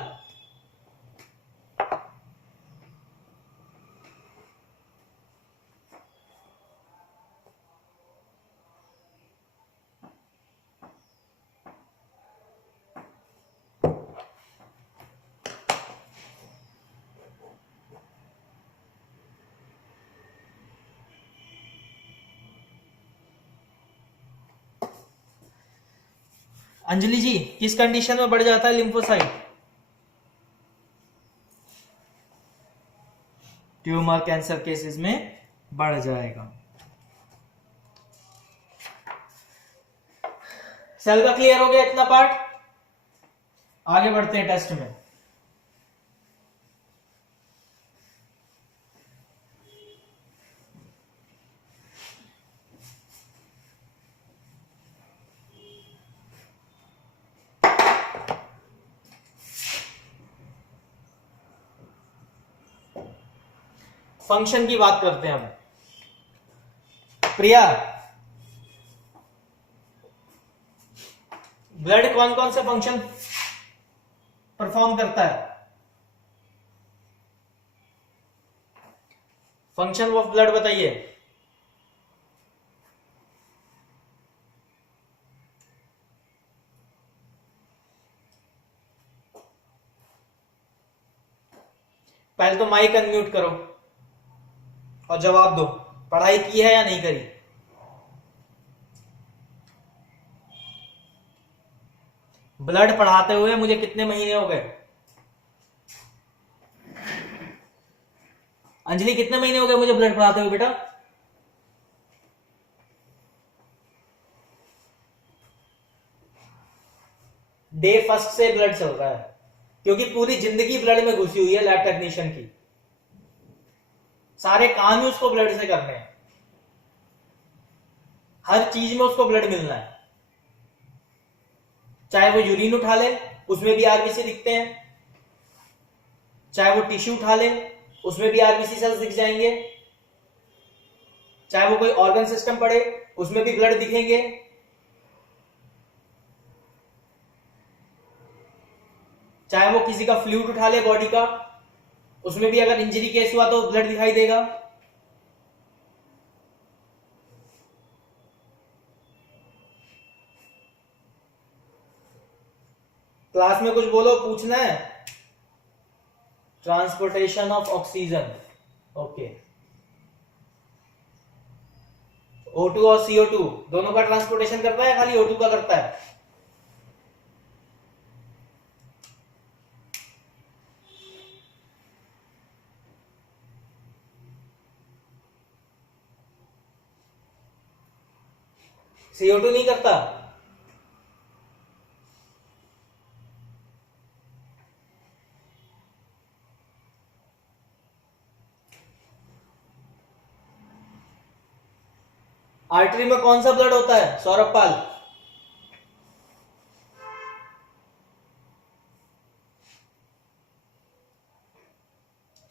अंजलि जी किस कंडीशन में बढ़ जाता है लिम्फोसाइट? ट्यूमर कैंसर केसेस में बढ़ जाएगा। सेल का क्लियर हो गया इतना पार्ट, आगे बढ़ते हैं टेस्ट में। फंक्शन की बात करते हैं हम। प्रिया, ब्लड कौन कौन से फंक्शन परफॉर्म करता है? फंक्शन ऑफ ब्लड बताइए। पहले तो माइक अनम्यूट करो और जवाब दो, पढ़ाई की है या नहीं करी? ब्लड पढ़ाते हुए मुझे कितने महीने हो गए? अंजलि कितने महीने हो गए मुझे ब्लड पढ़ाते हुए बेटा? डे फर्स्ट से ब्लड चल रहा है, क्योंकि पूरी जिंदगी ब्लड में घुसी हुई है लैब टेक्नीशियन की, सारे काम ही उसको ब्लड से करने हैं, हर चीज में उसको ब्लड मिलना है। चाहे वो यूरिन उठा ले उसमें भी आरबीसी दिखते हैं, चाहे वो टिश्यू उठा ले उसमें भी आरबीसी सेल्स दिख जाएंगे, चाहे वो कोई ऑर्गन सिस्टम पड़े उसमें भी ब्लड दिखेंगे, चाहे वो किसी का फ्लूइड उठा ले बॉडी का उसमें भी अगर इंजरी केस हुआ तो ब्लड दिखाई देगा। क्लास में कुछ बोलो, पूछना है। Transportation of oxygen, okay. O2 और CO2 दोनों का ट्रांसपोर्टेशन करता है, खाली O2 का करता है? CO2 नहीं करता? आर्टरी में कौन सा ब्लड होता है सौरभ पाल?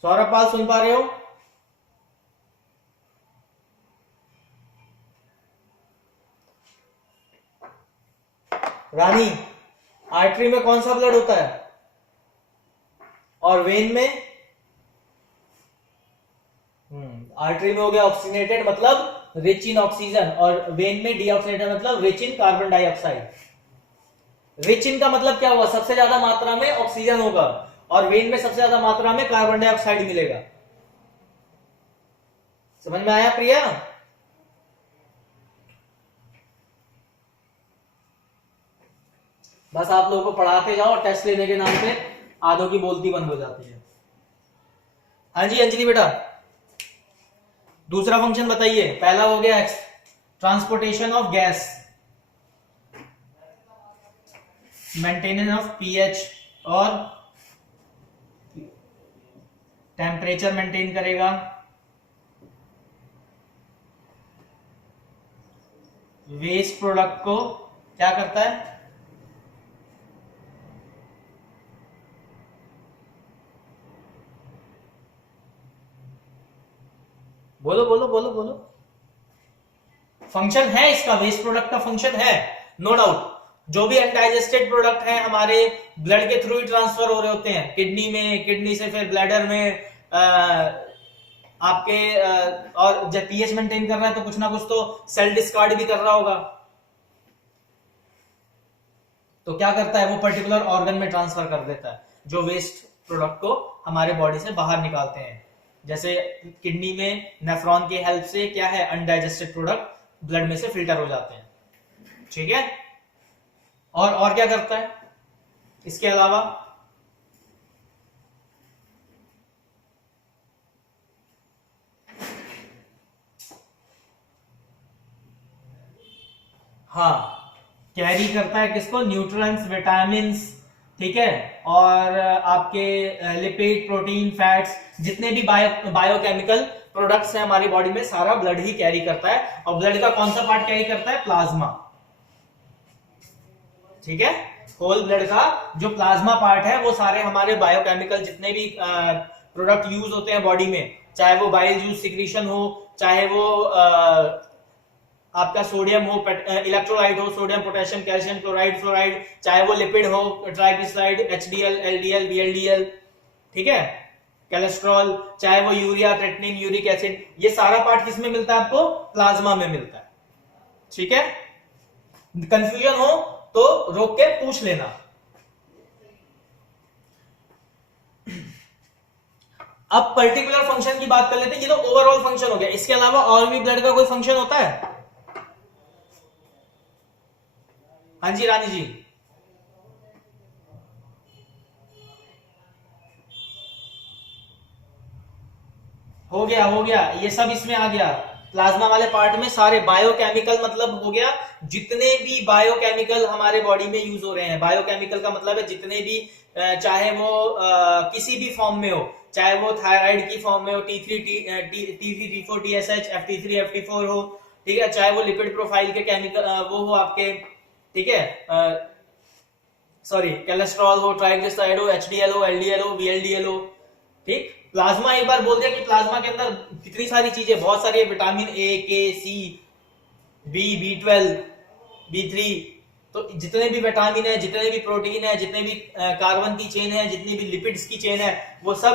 सौरभ पाल सुन पा रहे हो? रानी, आर्टरी में कौन सा ब्लड होता है और वेन में? आर्टरी में हो गया ऑक्सीनेटेड मतलब रिच इन ऑक्सीजन, और वेन में डीऑक्सीनेटेड मतलब rich in carbon dioxide. Rich in का मतलब क्या हुआ? सबसे ज्यादा मात्रा में ऑक्सीजन होगा, और वेन में सबसे ज्यादा मात्रा में कार्बन डाइऑक्साइड मिलेगा। समझ में आया प्रिया? बस आप लोगों को पढ़ाते जाओ, टेस्ट लेने के नाम पे आधों की बोलती बंद हो जाती है। हाँ जी अंजलि बेटा, दूसरा फंक्शन बताइए। पहला हो गया x, transportation of gas, maintenance of pH और टेम्परेचर मेंटेन करेगा। वेस्ट प्रोडक्ट को क्या करता है? बोलो बोलो बोलो बोलो। फंक्शन है इसका, वेस्ट प्रोडक्ट का फंक्शन है, नो डाउट। जो भी अनडाइजेस्टेड प्रोडक्ट है हमारे ब्लड के थ्रू ही ट्रांसफर हो रहे होते हैं किडनी में, किडनी से फिर ब्लैडर में, आपके और जब पीएच मेंटेन कर रहा है तो कुछ ना कुछ तो सेल डिस्कार्ड भी कर रहा होगा। तो क्या करता है वो पर्टिकुलर ऑर्गन में ट्रांसफर कर देता है, जो वेस्ट प्रोडक्ट को हमारे बॉडी से बाहर निकालते हैं। जैसे किडनी में नेफ्रॉन की हेल्प से क्या है, अनडाइजेस्टेड प्रोडक्ट ब्लड में से फिल्टर हो जाते हैं। ठीक है, और क्या करता है इसके अलावा? हाँ, कैरी करता है किसको? न्यूट्रिएंट्स, विटामिन्स, ठीक है, और आपके लिपिड, प्रोटीन, फैट्स, जितने भी बायोकेमिकल प्रोडक्ट्स हैं हमारी बॉडी में, सारा ब्लड ही कैरी करता है। और ब्लड का कौन सा पार्ट कैरी करता है? प्लाज्मा। ठीक है, होल ब्लड का जो प्लाज्मा पार्ट है वो सारे हमारे बायोकेमिकल जितने भी प्रोडक्ट यूज होते हैं बॉडी में, चाहे वो बाइल जूस सिक्रीशन हो, चाहे वो आपका सोडियम हो, इलेक्ट्रोलाइट हो, sodium, potassium, calcium, chloride, fluoride, चाहे वो लिपिड हो, ट्राइग्लिसराइड, एचडीएल, एलडीएल, वीएलडीएल, ठीक है, कोलेस्ट्रॉल, चाहे वो यूरिया, क्रेटिनिन, यूरिक एसिड, ये सारा पार्ट किसमें मिलता है आपको? प्लाज्मा में मिलता है। ठीक है, कंफ्यूजन हो तो रोक के पूछ लेना। अब पर्टिकुलर फंक्शन की बात कर लेते हैं, ये तो ओवरऑल फंक्शन हो गया। इसके अलावा और भी ब्लड का कोई फंक्शन होता है? हाँ जी रानी जी। हो गया हो गया, ये सब इसमें आ गया। प्लाज्मा वाले पार्ट में सारे बायोकेमिकल, मतलब हो गया जितने भी बायोकेमिकल हमारे बॉडी में यूज हो रहे हैं। बायोकेमिकल का मतलब है जितने भी, चाहे वो किसी भी फॉर्म में हो, चाहे वो थायराइड की फॉर्म में हो, T3 T4 TSH, FT3 FT4 हो, ठीक है, चाहे वो लिपिड प्रोफाइल के केमिकल वो हो आपके, ठीक है, सॉरी, कोलेस्ट्रॉल हो, ट्राइग्लिसराइड हो, एचडीएल हो, एलडीएल हो, वीएलडीएल हो। ठीक, प्लाज्मा एक बार बोल दिया कि प्लाज्मा के अंदर कितनी सारी चीजें, बहुत सारी, विटामिन ए, के, सी, B12, B3, तो जितने भी विटामिन है, जितने भी प्रोटीन है, जितने भी कार्बन की चेन है, जितनी भी लिपिड्स की चेन है, वो सब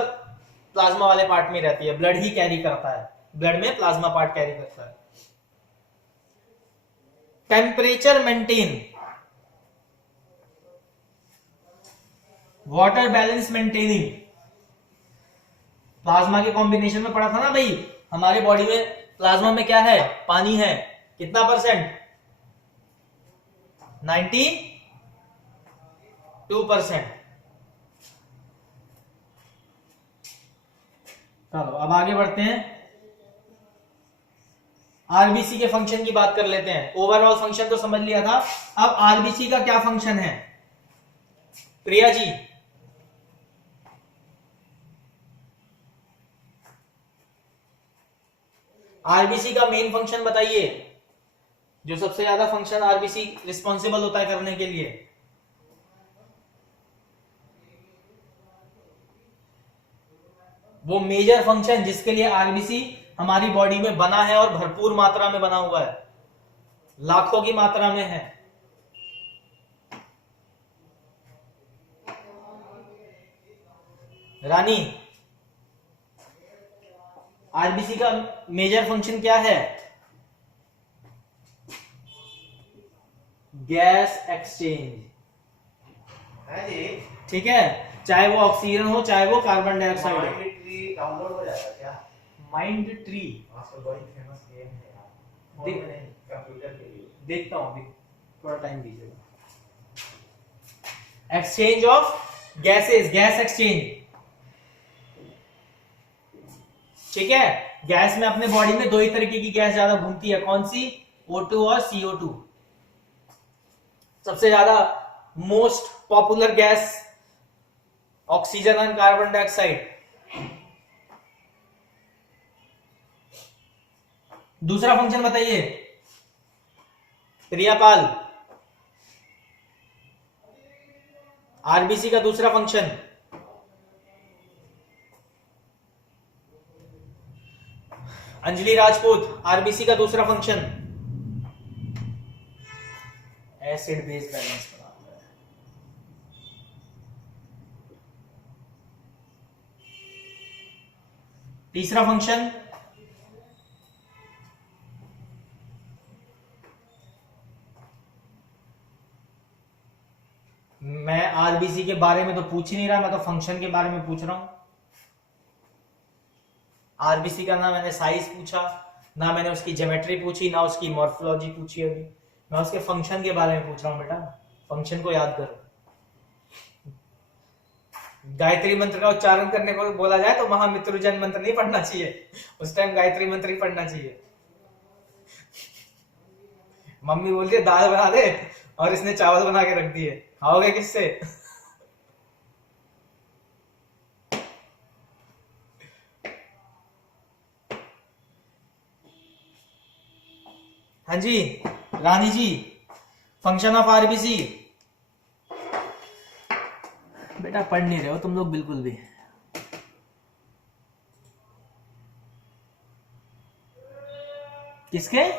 प्लाज्मा वाले पार्ट में रहती है। ब्लड ही कैरी करता है, ब्लड में प्लाज्मा पार्ट कैरी करता है। Temperature maintain, water balance maintaining, plasma के कॉम्बिनेशन में पढ़ा था ना भाई। हमारे बॉडी में प्लाज्मा में क्या है? पानी है, कितना %? 92%। चलो अब आगे बढ़ते हैं, आरबीसी के फंक्शन की बात कर लेते हैं। ओवरऑल फंक्शन तो समझ लिया था, अब आरबीसी का क्या फंक्शन है प्रिया जी? आरबीसी का मेन फंक्शन बताइए, जो सबसे ज्यादा फंक्शन आरबीसी रिस्पॉन्सिबल होता है करने के लिए। वो मेजर फंक्शन जिसके लिए आरबीसी हमारी बॉडी में बना है और भरपूर मात्रा में बना हुआ है, लाखों की मात्रा में है। रानी, आरबीसी का मेजर फंक्शन क्या है? गैस एक्सचेंज, ठीक है, चाहे वो ऑक्सीजन हो, चाहे वो कार्बन डाइऑक्साइड हो। माइंड ट्री डाउनलोड हो जाएगा क्या? माइंड ट्री आजकल बड़ी फेमस गेम है यार, फोन में नहीं, कंप्यूटर के लिए। देखता हूं, अभी थोड़ा टाइम दीजिएगा। Exchange of gases, gas exchange, ठीक है। गैस में अपने बॉडी में दो ही तरीके की गैस ज्यादा घूमती है, कौन सी? O2 और CO2। सबसे ज्यादा मोस्ट पॉपुलर गैस ऑक्सीजन और कार्बन डाइऑक्साइड। दूसरा फंक्शन बताइए प्रियापाल, आरबीसी का दूसरा फंक्शन। अंजलि राजपूत, आरबीसी का दूसरा फंक्शन एसिड बेस बैलेंस बनाता है। तीसरा फंक्शन मैं आरबीसी के बारे में तो पूछ ही नहीं रहा, मैं तो फंक्शन के बारे में पूछ रहा हूं। आरबीसी का ना मैंने साइज पूछा, ना मैंने उसकी ज्योमेट्री पूछी, ना उसकी मॉर्फोलॉजी पूछी। अभी मैं उसके फंक्शन के बारे में पूछ रहा हूं बेटा, फंक्शन को याद करो। गायत्री मंत्र का उच्चारण करने को बोला जाए तो महामृत्युंजय मंत्र नहीं पढ़ना चाहिए, उस टाइम गायत्री मंत्र ही पढ़ना चाहिए। मम्मी बोलती है दाल बना दे और इसने चावल बना के रख दिए, खाओगे किससे? हाँ जी रानी जी, फंक्शन ऑफ आरबीसी। बेटा पढ़ नहीं रहे हो तुम लोग बिल्कुल भी। किसके?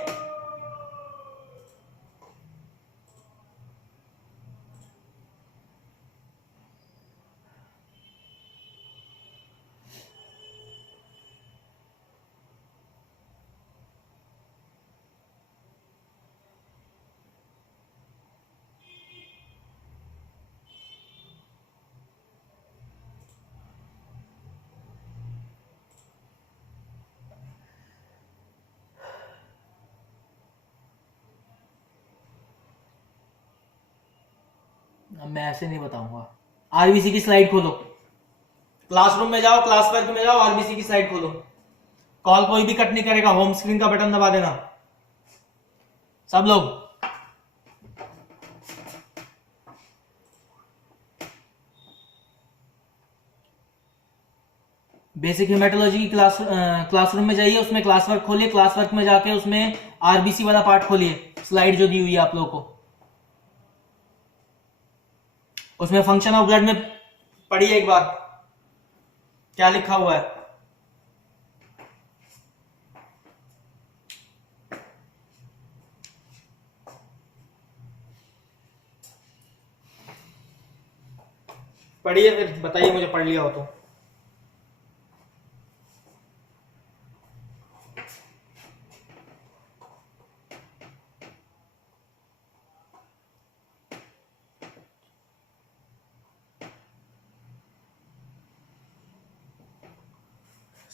अब मैं ऐसे नहीं बताऊंगा। आरबीसी की स्लाइड खोलो, क्लासरूम में जाओ, क्लास वर्क में जाओ, आरबीसी की स्लाइड खोलो। कॉल कोई भी कट नहीं करेगा, होम स्क्रीन का बटन दबा देना सब लोग। बेसिक हेमेटोलॉजी की क्लासरूम में जाइए, उसमें क्लास वर्क खोलिए, क्लास वर्क में जाके उसमें आरबीसी वाला पार्ट खोलिए, स्लाइड जो दी हुई है आप लोगों को, उसमें फंक्शन ऑफ ब्लड में पढ़िए एक बार क्या लिखा हुआ है। पढ़िए फिर बताइए मुझे पढ़ लिया हो तो।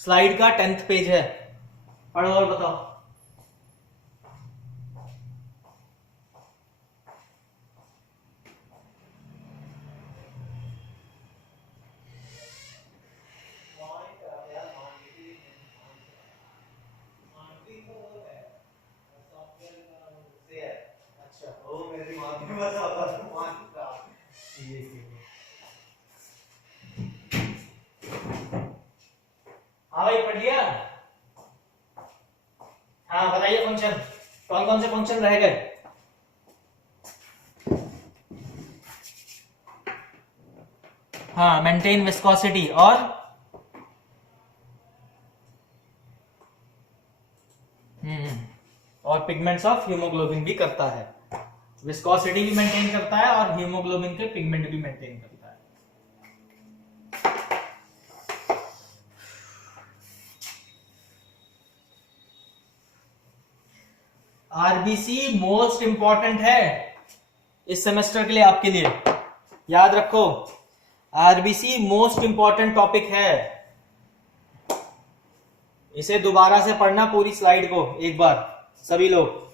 स्लाइड का 10th पेज है, पढ़ो और बताओ। हाँ भाई पढ़ लिया। हाँ बताइए फंक्शन, कौन कौन से फंक्शन रह गए? हाँ मेंटेन विस्कोसिटी और पिगमेंट्स ऑफ हीमोग्लोबिन भी करता है। विस्कोसिटी भी मेंटेन करता है और हीमोग्लोबिन के पिगमेंट भी मेंटेन करता है। आरबीसी मोस्ट इंपॉर्टेंट है इस सेमेस्टर के लिए, आपके लिए याद रखो। आरबीसी मोस्ट इंपॉर्टेंट टॉपिक है, इसे दोबारा से पढ़ना पूरी स्लाइड को एक बार सभी लोग।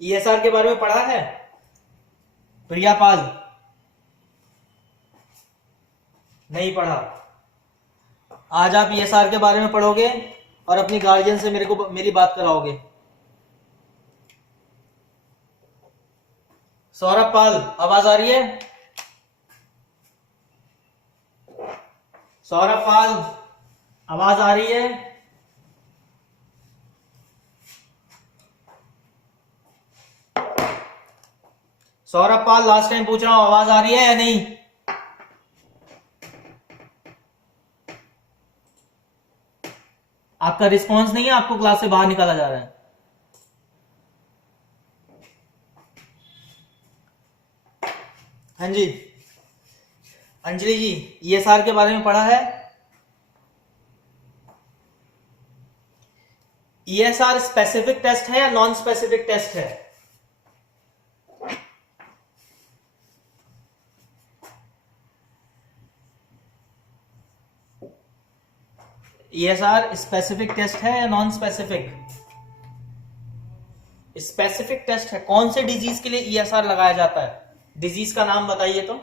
ईएसआर के बारे में पढ़ा है प्रिया पाल? नहीं पढ़ा? आज आप ईएसआर के बारे में पढ़ोगे और अपनी गार्जियन से मेरी बात कराओगे। सौरभ पाल आवाज आ रही है? सौरभ पाल आवाज आ रही है? सौरभ पाल लास्ट टाइम पूछ रहा हूं, आवाज आ रही है या नहीं? आपका रिस्पॉन्स नहीं है, आपको क्लास से बाहर निकाला जा रहा है। हाँ जी अंजलि जी, ईएसआर के बारे में पढ़ा है? ईएसआर स्पेसिफिक टेस्ट है या नॉन स्पेसिफिक टेस्ट है? ईएसआर स्पेसिफिक टेस्ट है या नॉन स्पेसिफिक? स्पेसिफिक टेस्ट है। कौन से डिजीज के लिए ईएसआर लगाया जाता है? डिजीज का नाम बताइए तो।